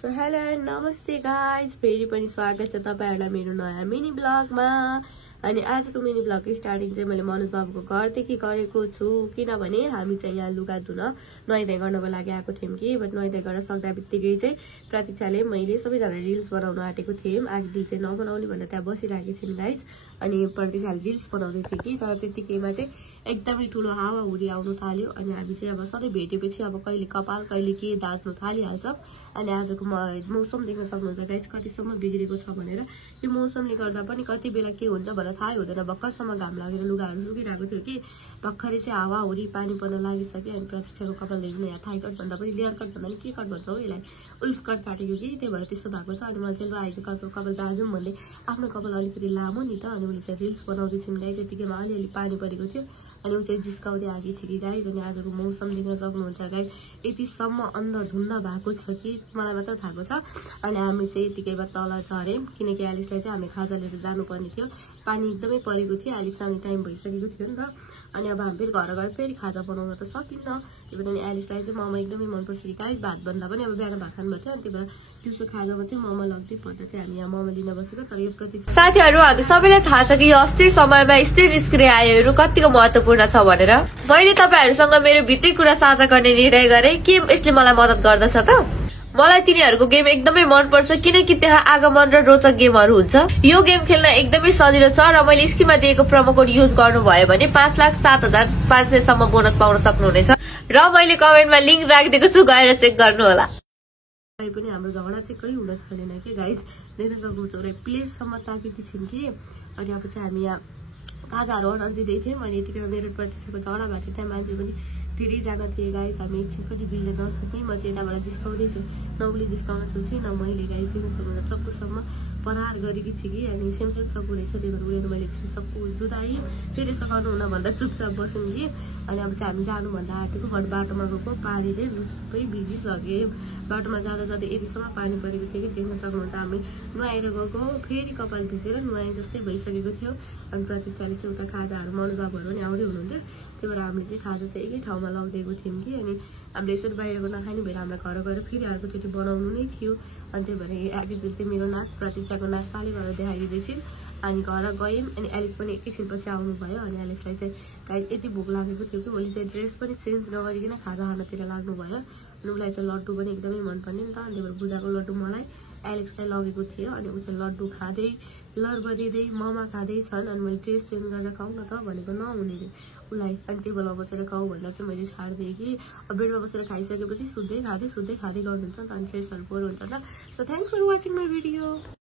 So hello and नमस्ते guys, फेरि पनि स्वागत छ तपाईहरुलाई मेरो नयाँ मिनी ब्लगमा। अनि आजको मिनी ब्लगको स्टार्टिङ चाहिँ मैले मनोज बाबुको घरदेखि गरेको छु, किनभने हामी चाहिँ यहाँ लुगा धुन नुहाइधुवाइ गर्नको लागि आएको थियौँ कि बट नुहाइधुवाइ गर्न सक्दा बित्तिकै चाहिँ प्रतीक्षाले मैले सबैजना रिल्स बनाउन आँटेको थियौँ। आधी चाहिँ नबनाउने भनेर त्यहाँ बसिरहेको छिन् गाइज। अनि प्रतीक्षाले रिल्स बनाउँदै थियो कि तर त्यतिकैमा चाहिँ एकदमै ठुलो हावाहुरी आउनु थाल्यो। अनि हामी चाहिँ अब सधैँ भेटेपछि अब कहिले कपाल कहिले के दाज्नु थालिहाल्छौँ। अनि आजको मौसम देख्न सक्नुहुन्छ गाइज कतिसम्म बिग्रेको छ भनेर। यो मौसमले गर्दा पनि कति बेला के हुन्छ भनेर थाहै हुँदैन। भर्खरसम्म घाम लागेर लुगाहरू सुकिरहेको थियो कि भर्खरै चाहिँ हावाहुरी पानी पर्न लागिसक्यो। अनि प्रतीक्षाको कपाल देख्नु यहाँ थाई कट भन्दा पनि लेयर कट भन्दा पनि के कट भन्छ हो यसलाई, उल्फ कट काटेको कि त्यही भएर त्यस्तो भएको छ। अनि मैले चाहिँ आइज कसको कपाल दाजौँ भन्दै आफ्नो कपाल अलिकति लामो नि त। अनि उसले चाहिँ रिल्स बनाउँदैछिन् गाइज, यतिकैमा अलिअलि पानी परेको थियो। अनि ऊ चाहिँ जिस्काउँदै आगे छि कि गाइज। अनि आजको मौसम देख्न सक्नुहुन्छ गाइज, यतिसम्म अन्धर धुन्द भएको छ कि मलाई मात्र थाहा छ। अनि हामी चाहिँ यतिकैमा तल झऱ्यौँ किनकि एलिसलाई चाहिँ हामी खाजा लिएर जानुपर्ने थियो। पानी एकदमै परेको थियो, एलिस आउने टाइम भइसकेको थियो नि त। अनि अब हामी फेरि घर गएर फेरि खाजा बनाउन त सकिन्न। त्यही भएर एलिसलाई चाहिँ मोमो एकदमै मनपर्छ कि गाइज। भात भन्दा पनि अब बिहान भात खानुभएको थियो। अनि त्यही भएर दिउँसो खाजामा चाहिँ मोमो लग्दै पर्दा चाहिँ हामी यहाँ मोमो लिन बसेको। तर यो प्रति साथीहरू हामी सबैलाई थाहा छ कि यो अस्थिर समयमा स्थिर निष्क्रियहरू कतिको महत्त्वपूर्ण छ भनेर। मैले तपाईहरुसँग मेरो भित्री कुरा साझा गर्ने निर्णय गरेँ। के यसले मलाई मद्दत गर्दछ त? मलाई तिनीहरूको गेम एकदमै मनपर्छ किनकि त्यहाँ आगमन र रोचक गेमहरू हुन्छ। यो गेम खेल्न एकदमै सजिलो छ र मैले स्किममा दिएको प्रोमो कोड युज गर्नुभयो भने 5,07,500 सम्म बोनस पाउन सक्नुहुनेछ। र मैले कमेन्टमा लिंक राखिदिएको छु, गएर चेक गर्नु होला। पनि हाम्रो झगडा चाहिँ कहीँ हुन छैन कि गाइज, देख्न सक्नुहुन्छ भने प्लेटसम्म ताकेकी छिन् कि। अनि अब चाहिँ हामी यहाँ खाजाहरू अर्डर दिँदै थियौँ। अनि यतिकै मेरो प्रतीक्षाको झगडा भएको थियो, त्यहाँ मान्छे पनि धेरैजना थिए गाइस। हामी एकछिन पनि बिल्न नसक्ने। म चाहिँ यताबाट जिस्काउँदैछु, न उसले जिस्काउन छोड्छ न मैले गाइस। दिन सक्नुहुन्छ चक्कुसम्म प्रहार गरेकी छु कि। अनि सेमसेम चक्कु रहेछ, त्यही भएर उनीहरू मैले एकछिन चक्कु जुदाएँ। फेरि यस्तो गर्नुहुन भन्दा चुपचाप बस्यौँ कि। अनि अब चाहिँ हामी जानुभन्दा आँटेको बट बाटोमा गएको पानीले सबै भिजिसक्यो। बाटोमा जाँदा जाँदै यतिसम्म पानी परेको थियो कि देख्न सक्नुहुन्छ। हामी नुहाएर गएको, फेरि कपाल भिजेर नुहाए जस्तै भइसकेको थियो। अनि प्रतीक्षाले चाहिँ उता खाजाहरू मनु बाबुहरू पनि आउँदै हुनुहुन्थ्यो। त्यही भएर हामीले चाहिँ खाजा चाहिँ एकै ठाउँमा लगिदिएको थियौँ कि। अनि हामीले यसरी बाहिरको नखाने भएर हामीलाई घर गएर फेरि अर्कोचोटि बनाउनु नै थियो। अनि त्यही भएर आखिरतिर चाहिँ मेरो नाक प्रतीक्षाको नाक पाली भएर देखाइदिँदैछिन्। अनि घर गयौँ। अनि एलिस पनि एकैछिनपछि आउनुभयो। अनि एलिसलाई चाहिँ गाइस यति भोक लागेको थियो कि उसले चाहिँ ड्रेस पनि चेन्ज नगरिकन खाजा खानतिर लाग्नुभयो। अनि उसलाई चाहिँ लड्डु पनि एकदमै मनपर्ने नि त। अनि त्यही भएर बुझाएको लड्डु मलाई एलेक्सलाई लगेको थियो। अनि ऊ चाहिँ लड्डु खाँदै लरबरिँदै ममा खाँदै छन्। अनि मैले ड्रेस चेन्ज गरेर खाऊ न त भनेको नहुने रे उसलाई। अनि टेबलमा बसेर खाऊ भनेर चाहिँ मैले छाडिदिएँ कि। अब बेडमा बसेर खाइसकेपछि सुत्दै खाँदै गर्नुहुन्छ नि त। अनि ड्रेसहरू पोहोर हुन्छ नि त। So thanks for watching my video.